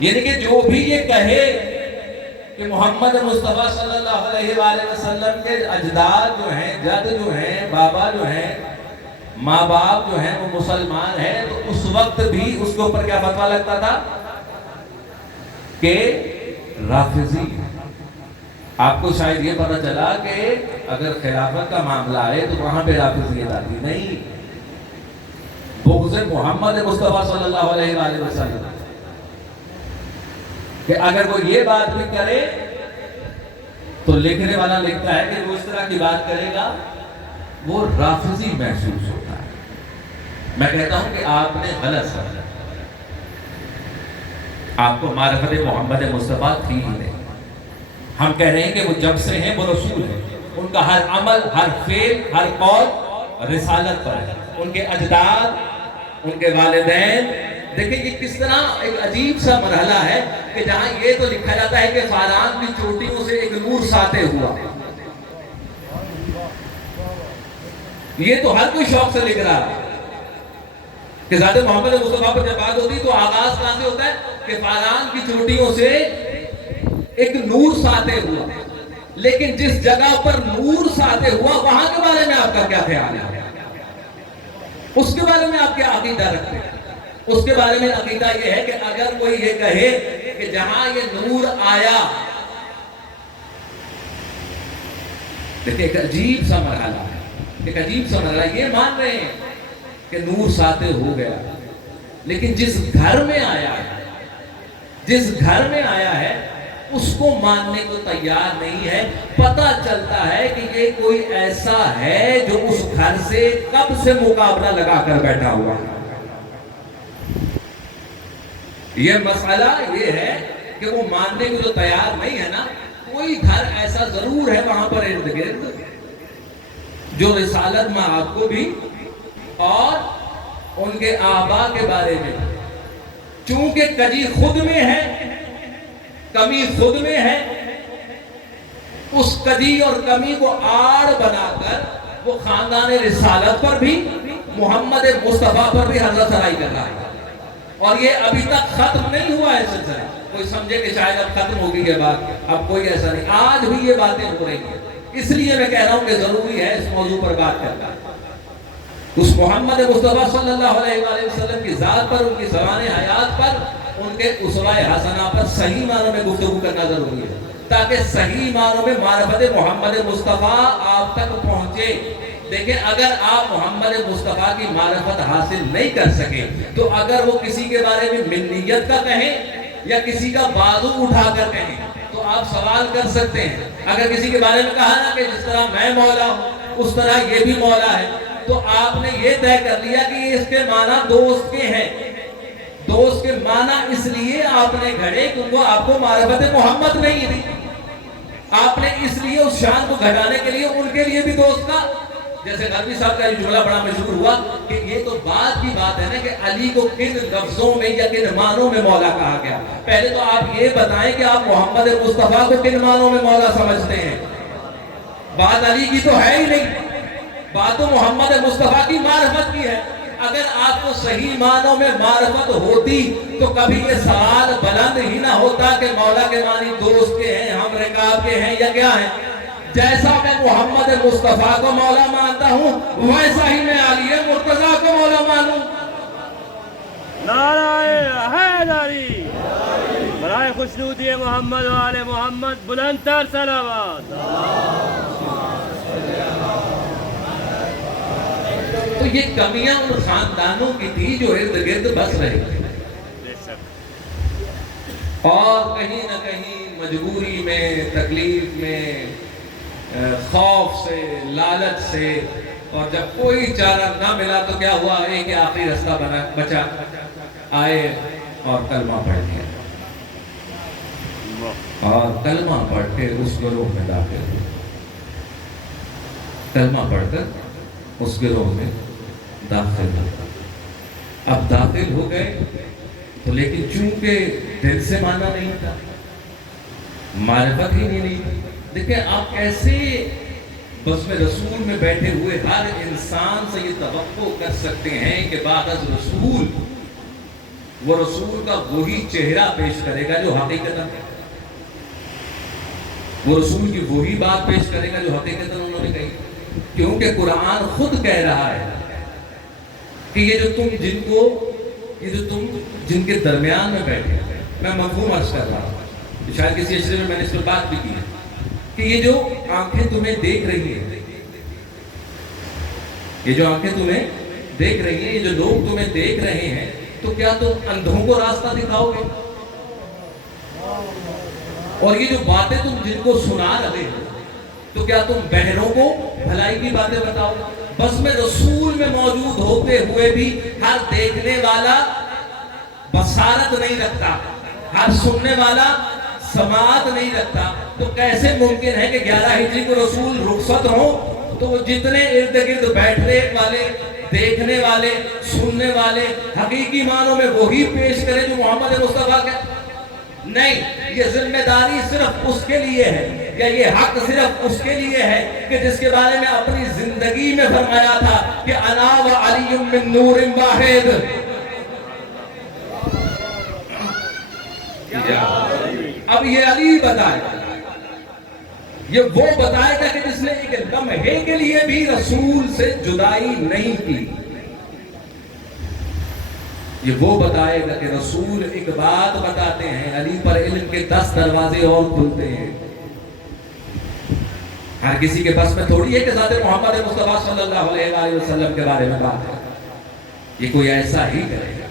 یعنی کہ جو بھی یہ کہے کہ محمد مصطفیٰ صلی اللہ علیہ وآلہ وسلم کے اجداد جو ہیں، جد جو ہیں، بابا جو ہیں، ماں باپ جو ہیں وہ مسلمان ہیں، تو اس وقت بھی اس کے اوپر کیا فتویٰ لگتا تھا کہ رافضی ہے۔ آپ کو شاید یہ پتہ چلا کہ اگر خلافت کا معاملہ ہے تو وہاں پہ رافضیت آتی نہیں، بغض محمد مصطفیٰ صلی اللہ علیہ وآلہ وسلم، کہ اگر وہ یہ بات بھی کرے تو لکھنے والا لکھتا ہے کہ وہ اس طرح کی بات کرے گا وہ رافضی محسوس ہوتا ہے۔ میں کہتا ہوں کہ آپ نے غلط سمجھا، آپ کو معرفت محمد مصطفیٰ تھی ہی نہیں۔ ہم کہہ رہے ہیں کہ وہ جب سے ہیں وہ رسول ہیں، ان کا ہر عمل، ہر فعل، ہر قول رسالت پر ہے۔ ان کے اجداد، ان کے والدین، دیکھیں یہ کس طرح ایک عجیب سا مرحلہ ہے کہ جہاں یہ تو لکھا جاتا ہے کہ فاران کی چوٹیوں سے ایک نور ساطع ہوا۔ یہ تو ہر کوئی شوق سے لکھ رہا ہے کہ ذات محمد مصطفیٰ پر جب بات ہوتی تو آغاز کہاں سے ہوتا ہے کہ فاران کی چوٹیوں سے ایک نور ساطع ہوا۔ لیکن جس جگہ پر نور ساطع ہوا وہاں کے بارے میں آپ کا کیا خیال ہے؟ اس کے بارے میں آپ کیا عقیدہ رکھتے ہیں؟ اس کے بارے میں عقیدہ یہ ہے کہ اگر کوئی یہ کہے کہ جہاں یہ نور آیا، دیکھیں ایک عجیب سا مرحلہ ہے، ایک عجیب سا مرحلہ، یہ مان رہے ہیں کہ نور ساطع ہو گیا، لیکن جس گھر میں آیا ہے، جس گھر میں آیا ہے اس کو ماننے کو تیار نہیں ہے۔ پتہ چلتا ہے کہ یہ کوئی ایسا ہے جو اس گھر سے کب سے مقابلہ لگا کر بیٹھا ہوا ہے۔ یہ مسئلہ یہ ہے کہ وہ ماننے کو جو تیار نہیں ہے نا، کوئی گھر ایسا ضرور ہے وہاں پر ارد گرد جو رسالت مآب کو بھی اور ان کے آبا کے بارے میں، چونکہ کجی خود میں ہے، کمی خود میں ہے، اس کجی اور کمی کو آڑ بنا کر وہ خاندان رسالت پر بھی، محمد مصطفیٰ پر بھی حضرت سرائی کر رہا ہے، اور یہ ابھی تک ختم نہیں ہوا ہے سلسلہ۔ کوئی سمجھے کہ شاید اب ختم ہو گئی ہے بات، اب کوئی ایسا نہیں، آج بھی یہ باتیں ہو رہی ہیں۔ اس لیے میں کہہ رہا ہوں کہ ضروری ہے اس موضوع پر بات کرنا، اس محمد مصطفیٰ صلی اللہ علیہ وآلہ وسلم کی ذات پر، ان کی زبان حیات پر، ان کے اسوہ حسنہ پر صحیح معنوں میں گفتگو کرنا ضروری ہے، تاکہ صحیح معنوں میں معرفت محمد مصطفیٰ آپ تک پہنچے۔ دیکھیں اگر آپ محمد مصطفیٰ کی معرفت حاصل نہیں کر سکے تو اگر وہ کسی کے بارے میں منیت کا کہیں یا کسی کا بازو اٹھا کر کہیں تو آپ سوال کر سکتے ہیں۔ اگر کسی کے بارے میں کہا نا کہ جس طرح میں مولا ہوں اس طرح یہ بھی مولا ہے، تو آپ نے یہ طے کر لیا کہ اس کے معنی دوست کے ہیں۔ دوست کے معنی اس لیے آپ نے گھڑے کیونکہ آپ کو معرفت محمد نہیں تھی، آپ نے اس لیے اس شان کو گھٹانے کے لیے ان کے لیے بھی دوست کا، جیسے غربی صاحب کا یہ جملہ بڑا مشہور ہوا کہ یہ تو بات کی بات ہے نا کہ علی کو کن لفظوں میں یا کن معنوں میں مولا کہا گیا۔ پہلے تو آپ یہ بتائیں کہ آپ محمد مصطفیٰ کو کن معنوں میں مولا سمجھتے ہیں؟ بات علی کی تو ہے ہی نہیں، بات تو محمد مصطفیٰ کی معرفت کی ہے۔ اگر آپ کو صحیح معنوں میں معرفت ہوتی تو کبھی یہ سوال بلند ہی نہ ہوتا کہ مولا کے معنی دوست کے ہیں، ہم رکاب کے ہیں یا کیا ہیں۔ جیسا میں محمد مصطفیٰ کو مولا مانتا ہوں ویسا ہی میں علی مرتضیٰ کو مولا مانوں۔ نعرہ حیدری، برائے خوشنودی محمد و آل محمد بلند تر صلوات۔ تو یہ کمیاں ان خاندانوں کی تھی جو ارد گرد بس رہے تھے، اور کہیں نہ کہیں مجبوری میں، تکلیف میں، خوف سے، لالچ سے، اور جب کوئی چارہ نہ ملا تو کیا ہوا، ایک آخری رستہ بچا، آئے اور کلمہ پڑھ لیا، اور کلمہ پڑھ کے اس گروہ میں داخل ہوئے، کلمہ پڑھ کر اس گروہ میں داخل ہوئے۔ اب داخل ہو گئے تو لیکن چونکہ دل سے مانا نہیں تھا، معرفت ہی نہیں تھی۔ دیکھیں آپ کیسے بس میں رسول میں بیٹھے ہوئے ہر انسان سے یہ توقع کر سکتے ہیں کہ بعد از رسول وہ رسول کا وہی چہرہ پیش کرے گا جو حقیقتاً، وہ رسول کی وہی بات پیش کرے گا جو حقیقتاً انہوں نے کہی، کیونکہ قرآن خود کہہ رہا ہے کہ یہ جو تم جن کے درمیان میں بیٹھے، میں مفہوم عرض کر رہا ہوں، شاید کسی اشرے میں نے اس پر بات بھی کی ہے، کہ یہ جو آنکھیں تمہیں دیکھ رہی ہیں، یہ جو آنکھیں تمہیں دیکھ رہی ہیں، یہ جو لوگ تمہیں دیکھ رہے ہیں، تو کیا تم اندھوں کو راستہ دکھاؤ گے؟ اور یہ جو باتیں تم جن کو سنا رہے ہو تو کیا تم بہنوں کو بھلائی کی باتیں بتاؤ گے؟ بس میں رسول میں موجود ہوتے ہوئے بھی ہر دیکھنے والا بصارت نہیں رکھتا، ہر سننے والا سماعت نہیں رکھتا، تو کیسے ممکن ہے کہ 11 ہجری کو رسول رخصت ہوں تو وہ جتنے ارد گرد بیٹھنے والے، دیکھنے والے، سننے والے حقیقی معنوں میں وہی پیش کریں جو محمد مصطفیٰ کا؟ نہیں، یہ ذمہ داری صرف اس کے لیے ہے، یا یہ حق صرف اس کے لیے ہے کہ جس کے بارے میں اپنی زندگی میں فرمایا تھا کہ انا و علی من نور واحد۔ اب یہ علی بتائے گا، یہ وہ بتائے گا کہ جس نے ایک لمحے کے لیے بھی رسول سے جدائی نہیں کی، یہ وہ بتائے گا کہ رسول ایک بات بتاتے ہیں، علی پر علم کے 10 دروازے اور کھلتے ہیں۔ ہر کسی کے بس میں تھوڑی ہے کہ ذات محمد مصطفیٰ صلی اللہ علیہ وآلہ وسلم کے بارے میں بات ہے، یہ کوئی ایسا ہی کرے گا۔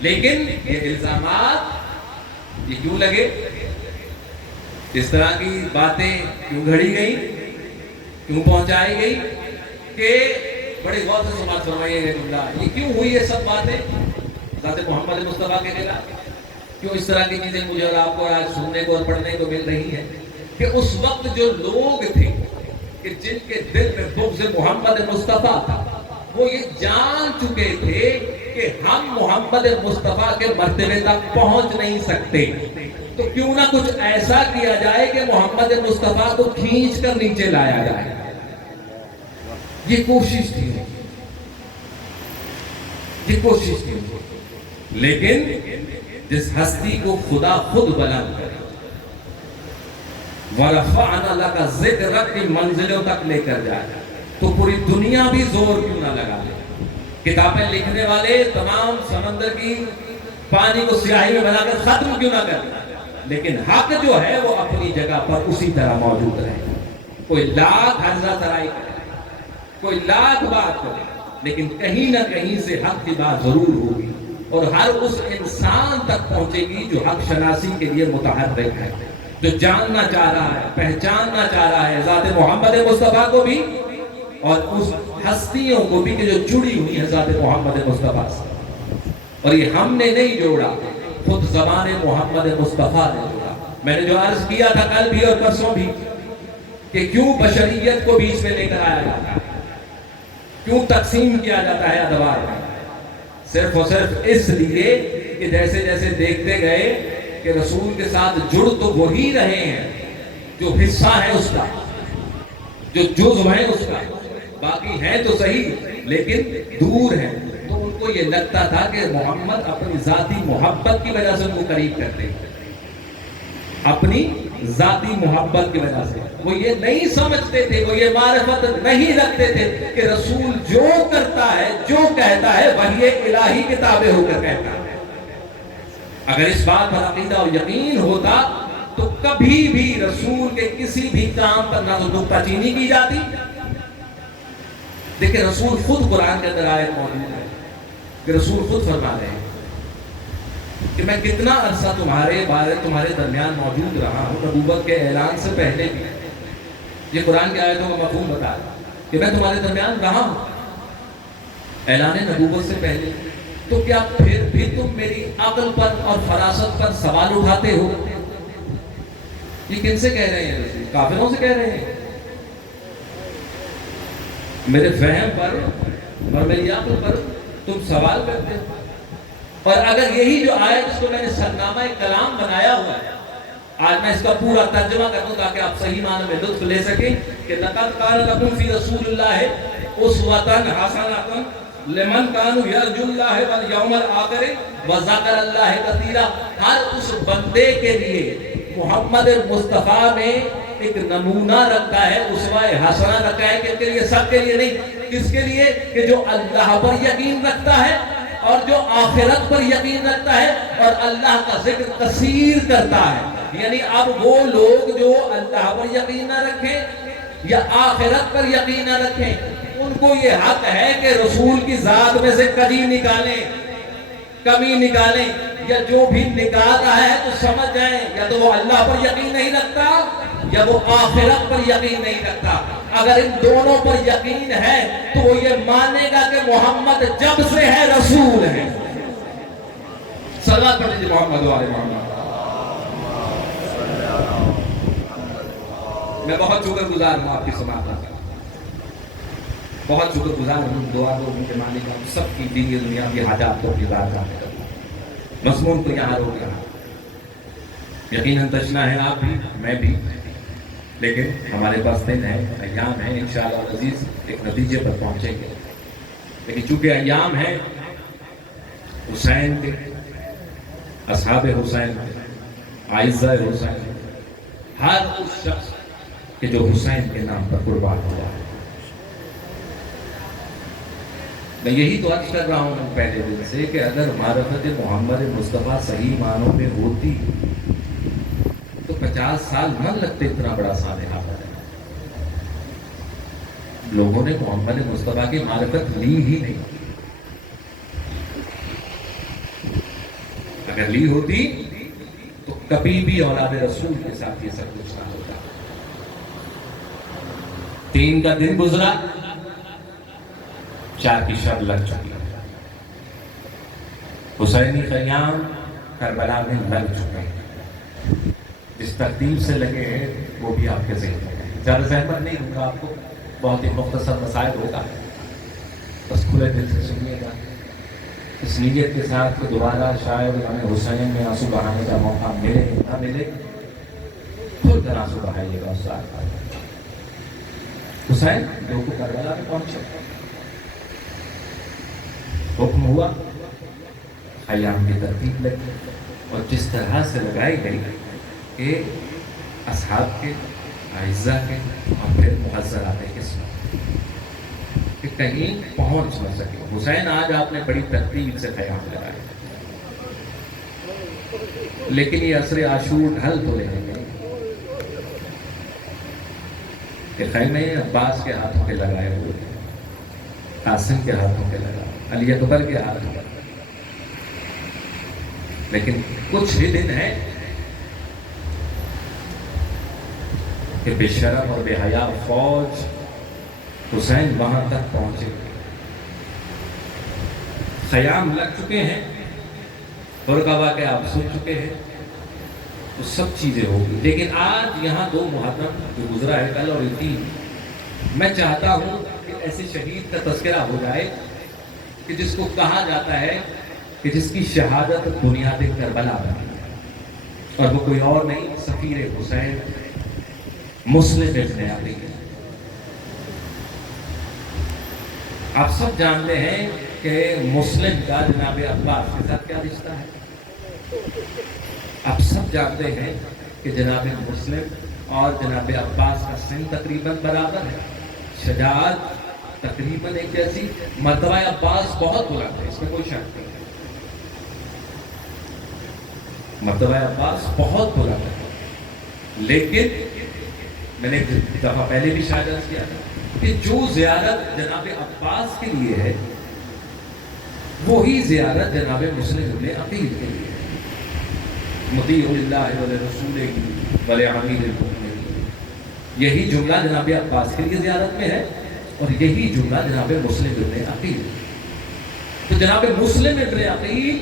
لیکن یہ الزامات یہ کیوں لگے؟ اس طرح کی باتیں کیوں گھڑی گئی، کیوں پہنچائی گئی کہ بڑے غور سے سماعت فرمائیے گا جملہ، یہ کیوں ہوئی یہ سب باتیں ذات محمد مصطفیٰ کے خلاف؟ کیوں اس طرح کی چیزیں مجھے اور آپ کو آج سننے کو اور پڑھنے کو مل رہی ہیں کہ اس وقت جو لوگ تھے کہ جن کے دل میں بغض محمد مصطفیٰ تھا، وہ یہ جان چکے تھے کہ ہم محمد مصطفیٰ کے مرتبے تک پہنچ نہیں سکتے، تو کیوں نہ کچھ ایسا کیا جائے کہ محمد مصطفیٰ کو کھینچ کر نیچے لایا جائے۔ یہ کوشش تھی، یہ کوشش تھی۔ لیکن جس ہستی کو خدا خود بلند کرے، وَرَفَعْنَا لَكَ ذِكْرَكَ کی منزلوں تک لے کر جائے، تو پوری دنیا بھی زور کیوں نہ لگا لے، کتابیں لکھنے والے تمام سمندر کی پانی کو سیاہی میں بنا کر ختم کیوں نہ کریں، لیکن حق جو ہے وہ اپنی جگہ پر اسی طرح موجود رہے۔ کوئی لاکھ حنزہ ترائی کرے، کوئی لاکھ بات کرے، لیکن کہیں نہ کہیں سے حق کی بات ضرور ہوگی، اور ہر اس انسان تک پہنچے گی جو حق شناسی کے لیے متحرک ہے، جو جاننا چاہ رہا ہے، پہچاننا چاہ رہا ہے ذات محمد مصطفیٰ کو بھی اور اس ہستیوں کو بھی کہ جو جڑی ہوئی ہے ذات محمد مصطفیٰ سے۔ اور یہ ہم نے نہیں جوڑا، خود زبان محمد مصطفیٰ نے جوڑا۔ میں نے جو عرض کیا تھا کل بھی اور پرسوں بھی کہ کیوں بشریت کو بیچ میں لے کر آیا جاتا ہے، کیوں تقسیم کیا جاتا ہے ادوار میں، صرف اور صرف اس لیے کہ جیسے جیسے دیکھتے گئے کہ رسول کے ساتھ جڑ تو وہی رہے ہیں جو حصہ ہے اس کا، جو جزو ہے اس کا، باقی ہیں تو صحیح لیکن دور ہیں، تو ان کو یہ لگتا تھا کہ محمد اپنی ذاتی محبت کی وجہ سے ان کو قریب کرتے ہیں، اپنی ذاتی محبت کی وجہ سے۔ وہ یہ نہیں سمجھتے تھے، وہ یہ معرفت نہیں رکھتے تھے کہ رسول جو کرتا ہے، جو کہتا ہے وحی الہی کے تابع ہو کر کہتا ہے۔ اگر اس بات پر عقیدہ اور یقین ہوتا تو کبھی بھی رسول کے کسی بھی کام پر نہ تو نکتہ چینی کی جاتی۔ دیکھیں رسول خود قرآن کے اندر آیت موجود ہے کہ رسول خود فرما رہے ہیں کہ میں کتنا عرصہ تمہارے درمیان موجود رہا ہوں، نبوت کے اعلان سے پہلے بھی۔ یہ قرآن کی آیتوں کا مفہوم بتا رہا کہ میں تمہارے درمیان رہا ہوں اعلان نبوت سے پہلے، تو کیا پھر بھی تم میری عقل پر اور فراست پر سوال اٹھاتے ہو؟ یہ کن سے کہہ رہے ہیں رسول؟ کافروں سے کہہ رہے ہیں؟ میرے فہم پر اور میری عقل پر تم سوال کرتے ہو؟ اور اگر یہی جو آیت جس کو میں نے سرنامہ کلام بنایا ہوا ہے، آج میں اس کا پورا ترجمہ کر دوں تاکہ آپ صحیح معنی میں لطف لے سکیں کہ لَقَدْ كَانَ لَكُمْ فِي رَسُولِ اللَّهِ أُسْوَةً حَسَنَةٌ لِمَنْ كَانُوا يَرْجُوا اللَّهَ وَالْيَوْمَ الْآخِرَ وَذَكَرَ اللَّهَ كَثِيرًا۔ ہر اس بندے کے لیے محمد مصطفیٰ میں ایک نمونہ رکھتا ہے، اسوہ حسنہ رکھا ہے، کس کے لیے؟ سب کے لیے نہیں، کس کے لیے؟ کہ جو اللہ پر یقین رکھتا ہے اور جو آخرت پر یقین رکھتا ہے اور اللہ کا ذکر کثیر کرتا ہے۔ یعنی اب وہ لوگ جو اللہ پر یقین نہ رکھیں یا آخرت پر یقین نہ رکھیں، ان کو یہ حق ہے کہ رسول کی ذات میں سے کمی نکالیں، یا جو بھی نکال رہا ہے تو سمجھ جائیں یا تو وہ اللہ پر یقین نہیں رکھتا یا وہ آخرت پر یقین نہیں رکھتا۔ اگر ان دونوں پر یقین ہے تو وہ یہ مانے گا کہ محمد جب سے ہے رسول ہے۔ صلوات پڑھ لیجیے محمد و آل محمد۔ میں بہت شکر گزار ہوں آپ کی سماعت کا، بہت شکر گزار ہوں، دعا دو ان کے مالک ہوں، سب کی دینی دنیا کی حاجات کو اپنی بات کرتے ہیں۔ مضمون تو یہاں ہو گیا، یقیناً تشنا ہے آپ بھی، میں بھی، لیکن ہمارے پاس دن ہے، ایام ہیں، انشاءاللہ العزیز ایک نتیجے پر پہنچیں گے۔ لیکن چونکہ ایام ہیں حسین کے، اصحاب حسین کے، اعزاء حسین کے، ہر اس شخص کہ جو حسین کے نام پر قربان ہوا ہے۔ میں یہی تو عرض کر رہا ہوں پہلے دن سے کہ اگر معرفت محمد مصطفیٰ صحیح معنوں میں ہوتی تو 50 سال نہ لگتے اتنا بڑا صالحہ بنانا۔ لوگوں نے محمد مصطفیٰ کی معرفت لی ہی نہیں۔ اگر لی ہوتی تو کبھی بھی اولاد رسول کے ساتھ یہ سب کچھ نہ ہوتا۔ 3 کا دن گزرا، 4 کی شب لگ چکی، حسینی خیام کربلا میں لگ چکے ہیں۔ جس ترتیب سے لگے ہیں وہ بھی آپ کے ذہن میں، زیادہ زحمت نہیں ہوگا آپ کو، بہت ہی مختصر مسائل ہوگا، بس کھلے دل سے سنیے گا، اس نیت کے ساتھ کہ دوبارہ شاید ہمیں حسین میں آنسو بہانے کا موقع ملے نہ ملے، کھل کر آنسو بہائیے گا اس ساتھ۔ حسین جو کو کربلا میں پہنچے، حکم ہوا، خیام کی ترتیب لگی، اور جس طرح سے لگائی گئی کہ اصحاب کے، اعزاء کے اور پھر معزرات قسمت کہ کہیں پہنچ نہ سکے۔ حسین آج آپ نے بڑی ترتیب سے خیام لگایا، لیکن یہ عصر عاشور ڈھل تو لینے گئے کہ خیمے عباس کے ہاتھوں کے لگائے ہوئے، قاسم کے ہاتھوں کے لگائے، علی اکبر کے ہاتھوں کے، لیکن کچھ ہی دن ہے کہ بے شرم اور بے حیا فوج حسین وہاں تک پہنچے، خیام لگ چکے ہیں، فرقہ کہ آپ سن چکے ہیں، تو سب چیزیں ہوگی۔ لیکن آج یہاں 2 محرم جو گزرا ہے، کل اور 3، میں چاہتا ہوں کہ ایسے شہید کا تذکرہ ہو جائے کہ جس کو کہا جاتا ہے کہ جس کی شہادت بنیاد کربلا بنی، اور وہ کوئی اور نہیں، سفیر حسین مسلم ابن عقیل۔ آپ سب جانتے ہیں کہ مسلم کا جناب عباس کے ساتھ کیا رشتہ ہے، آپ سب جانتے ہیں کہ جناب مسلم اور جناب عباس کا سن تقریباً برابر ہے، شجاعت تقریباً ایک جیسی، مرتبہ عباس بہت بلند ہے، اس میں کوئی شک نہیں، مرتبہ عباس بہت بلند ہے، لیکن میں نے ایک دفعہ پہلے بھی شاید عرض کیا تھا کہ جو زیارت جناب عباس کے لیے ہے وہی زیارت جناب مسلم ابن عقیل کے لیے ہے، مطیع للہ ولرسولہ ولامیر المؤمنین۔ یہی جملہ جناب عباس کے لیے زیارت میں ہے، اور یہی جملہ جناب مسلم ابن عقیل۔ تو جناب مسلم ابن عقیل،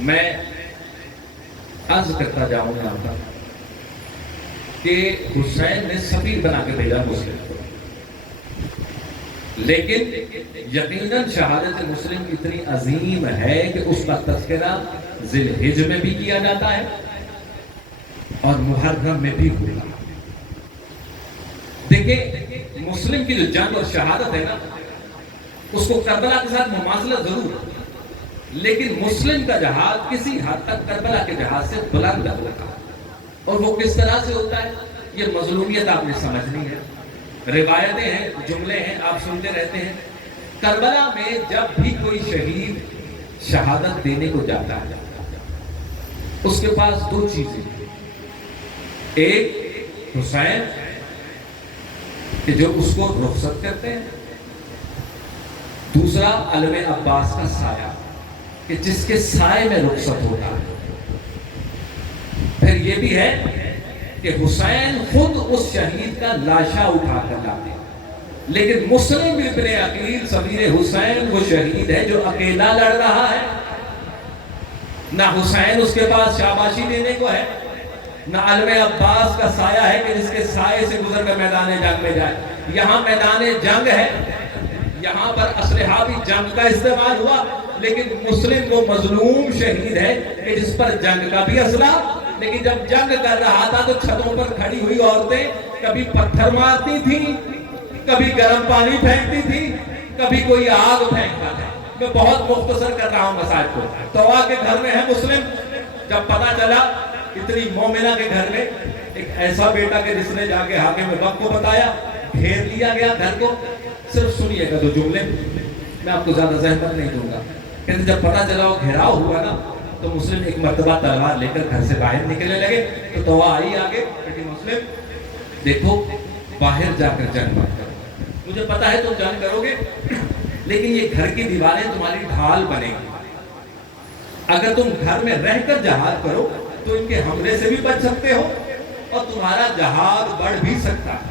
میں عرض کرتا جاؤں یہاں پر کہ حسین نے سفیر بنا کے بھیجا مسلم کو، لیکن یقیناً شہادت مسلم اتنی عظیم ہے کہ اس کا تذکرہ ذی الحجہ میں بھی کیا جاتا ہے اور محرم میں بھی ہوگا۔ دیکھیں مسلم کی جو جنگ اور شہادت ہے نا، اس کو کربلا کے ساتھ مماثلت ضرور ہے، لیکن مسلم کا جہاد کسی حد تک کربلا کے جہاد سے بلند ہوتا ہے، اور وہ کس طرح سے ہوتا ہے، یہ مظلومیت آپ نے سمجھنی ہے، روایتیں ہیں، جملے ہیں، آپ سنتے رہتے ہیں۔ کربلا میں جب بھی کوئی شہید شہادت دینے کو جاتا ہے، اس کے پاس 2 چیزیں، ایک حسین کہ جو اس کو رخصت کرتے ہیں، دوسرا علم عباس کا سایہ کہ جس کے سائے میں رخصت ہوتا ہے۔ پھر یہ بھی ہے کہ حسین خود اس شہید کا لاشا اٹھا کر لاتے ہیں، لیکن مسلم ابن عقیل سفیر حسین وہ شہید ہے جو اکیلا لڑ رہا ہے، نہ حسین اس کے پاس شاباشی دینے کو ہے، نہ علم عباس کا سایہ ہے کہ جس کے سائے سے گزر کر میدان جنگ میں جائے۔ یہاں میدان جنگ ہے، یہاں پر اسلحہ بھی جنگ کا استعمال ہوا، لیکن مسلم وہ مظلوم شہید ہے کہ جس پر جنگ کا بھی اسلحہ، لیکن جب جنگ کر رہا تھا تو چھتوں پر کھڑی ہوئی عورتیں کبھی پتھر مارتی تھیں، کبھی گرم پانی پھینکتی تھیں، کبھی کوئی آگ پھینکتا تھا۔ میں بہت مختصر کر رہا ہوں مسائل کو۔ توآ کے گھر میں ہے مسلم، جب پتہ چلا اتنی مومنہ کے گھر میں ایک ایسا بیٹا کہ جس نے جا کے حاکم وقت کو بتایا، گھیر لیا گیا گھر کو. صرف سنیے گا 2 جملے, میں آپ کو زیادہ زحمت نہیں دوں گا. کہتے جب پتہ چلا وہ گھیراؤ ہوا نا تو مسلم ایک مرتبہ تلوار لے کر گھر سے باہر نکلنے لگے. تو دعا آئی آگے کہ مسلم دیکھو باہر جا کر جنگ مت کرو, مجھے پتا ہے تم جنگ کرو گے لیکن یہ گھر کی دیواریں تمہاری ڈھال بنے گی. اگر تم گھر میں رہ کر جہاد کرو تو ان کے حملے سے بھی بچ سکتے ہو اور تمہارا جہاد بڑھ بھی سکتا ہے.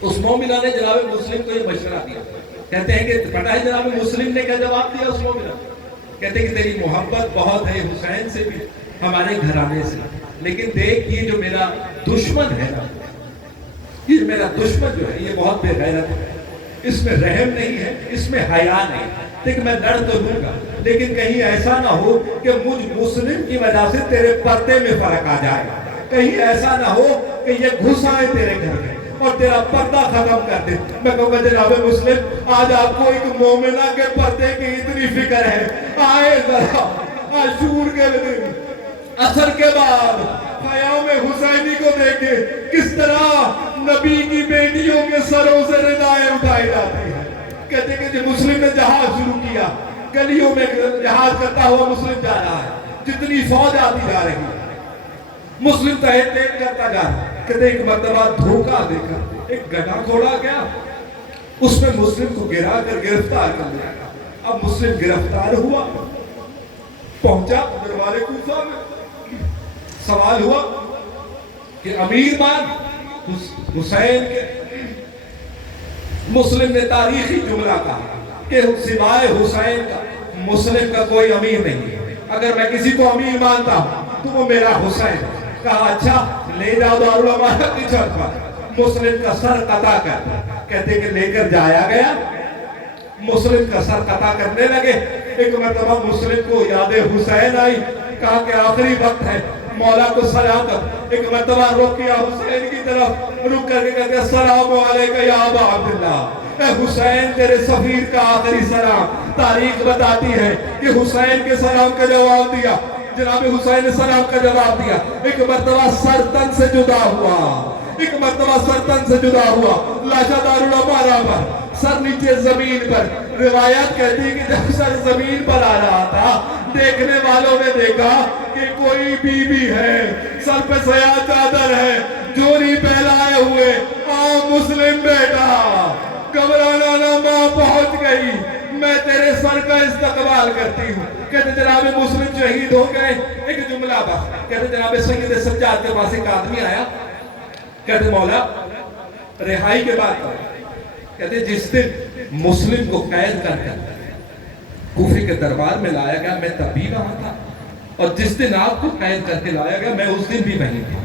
اس مومنہ نے جناب مسلم کو یہ مشورہ دیا. کہتے ہیں کہ پتہ ہے جناب مسلم نے کیا جواب دیا اس مومنہ؟ کہتے ہیں کہ تیری محبت بہت ہے حسین سے بھی, ہمارے گھرانے سے, لیکن دیکھ یہ جو میرا دشمن ہے نا, یہ میرا دشمن جو ہے یہ بہت بے غیرت ہے, اس میں رحم نہیں ہے, اس میں حیا نہیں. دیکھ میں لڑ تو لوں گا لیکن کہیں ایسا نہ ہو کہ مجھ مسلم کی وجہ سے تیرے پردے میں فرق آ جائے, کہیں ایسا نہ ہو کہ یہ گھس آئے تیرے گھر میں اور تیرا پردہ ختم کر دے. میں کہوں گا جناب مسلم آج آپ کو ایک مومنہ کے پردے کی اتنی فکر ہے, آئے ذرا عاشور کے دن عصر کے بعد قیام حسینی کو دیکھے کس طرح نبی کی بیٹیوں کے سروں سے ردائیں اٹھائی جاتی ہیں. کہتے ہیں کہ مسلم نے جہاد شروع کیا, گلیوں میں جہاد کرتا ہوا مسلم جا رہا ہے, جتنی فوج آتی جا رہی ہے مسلم تحت تیز کرتا جا رہا ہے. کہتے ایک مرتبہ دھوکہ دے کر ایک گدھا چھوڑا گیا, اس میں مسلم کو گرا کر گرفتار کر لیا. اب مسلم گرفتار ہوا, پہنچا دربار کوفہ میں, سوال ہوا کہ امیر مان حسین کے. مسلم نے تاریخی جملہ کہا کہ سوائے حسین کا مسلم کا کوئی امیر نہیں ہے, اگر میں کسی کو امیر مانتا ہوں تو وہ میرا حسین. کہا اچھا لے جاؤ دارالعمارہ کی چھت پر, مسلم کا سر قطع کر. کہتے کہ لے کر جایا گیا, مسلم کا سر قطع کرنے لگے. ایک مرتبہ مسلم کو یاد حسین آئی, کہا کہ آخری وقت ہے مولا کو سلام کر. ایک مرتبہ رک کیا حسین کی طرف, رک کر کے کہتے السلام علیکم یا ابا عبداللہ, اے حسین تیرے سفیر کا آخری سلام. تاریخ بتاتی ہے کہ حسین کے سلام کا جواب دیا, جناب حسین نے سلام کا جواب دیا. ایک مرتبہ سر تن سے جدا ہوا, ایک مرتبہ سر تن سے جدا ہوا, لاشا دارالعمارہ پر, سر نیچے زمین پر. روایت کہتی ہے کہ جب سر زمین پر آ رہا تھا دیکھنے والوں نے دیکھا کہ کوئی بی بی ہے, سر پہ سیاہ چادر ہے, جوری پھیلائے ہوئے, مسلم بیٹا گھبرانا نہ, ماں پہنچ گئی, میں تیرے سر کا استقبال کرتی ہوں. کہتے جناب مسلم شہید ہو گئے. ایک جملہ بس, کہتے جناب سید سجاد کے پاس ایک آدمی آیا, کہتے مولا رہائی کے بعد, کہتے جس دن مسلم کو قید کر کر کوفے کے دربار میں لایا گیا میں تب بھی وہاں تھا, اور جس دن آپ کو قید کر کے لایا گیا میں اس دن بھی وہیں تھا,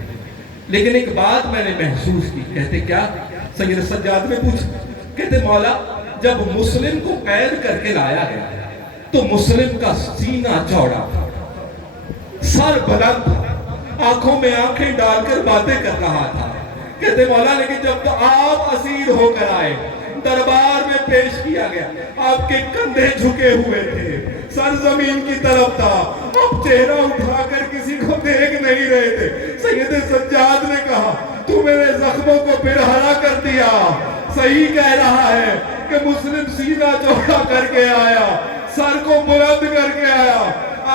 لیکن ایک بات میں نے محسوس کی. کہتے کیا؟ سید سجاد نے پوچھا. کہتے مولا جب مسلم کو قید کر کے لایا گیا تو مسلم کا سینہ چوڑا تھا, سر بلند تھا, آنکھوں میں آنکھیں ڈال کر باتیں کر رہا تھا. کہتے مولا لیکن جب تو آپ اسیر ہو کر آئے, دربار میں پیش کیا گیا, آپ کے کندھے جھکے ہوئے تھے, سر زمین کی طرف تھا, آپ چہرہ اٹھا کر کسی کو دیکھ نہیں رہے تھے. سید سجاد نے کہا تو میرے زخموں کو برہنہ کر دیا. صحیح کہہ رہا ہے کہ مسلم سینہ چوڑا کر کے آیا, سر کو بلند کر کے آیا,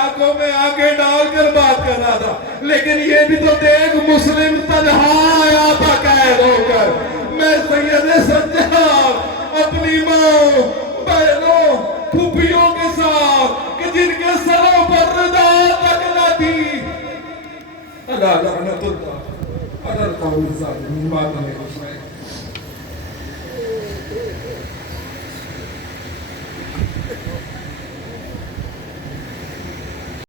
آنکھوں میں آنکھیں ڈال کر بات کر رہا تھا, لیکن یہ بھی تو دیکھ مسلم تنہا آیا تھا قید ہو کر. میں سید سجاد اپنی ماں, بہنوں, پھوپھیوں کے ساتھ کہ جن کے سروں پر ردا تک نہ تھی, اللہ لعنت اللہ علی القوم الظالمین.